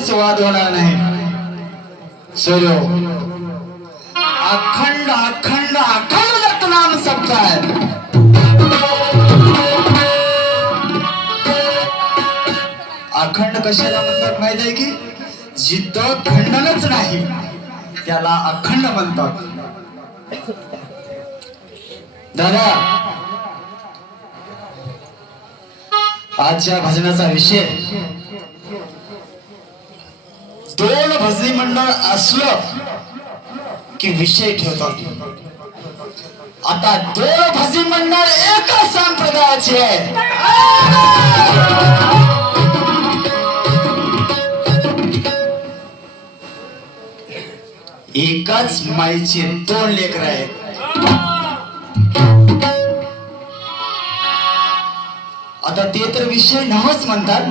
एकच वाद होणार नाही. सूर्यो अखंड अखंड अखंड दत्तनाम सप्ताह अखंड कशाला म्हणतात माहीत आहे की? जिद्द खंडनच नाही. त्याला अखंड म्हणतात. दादा आजच्या भजनाचा विषय दोन भजनी मंडळ असलं की विषय ठेवतात. आता दोन भजनी मंडळ एका संप्रदायाचे आहे. एकाच माईचे दोन लेकर आहेत. आता ते तर विषय नवच म्हणतात.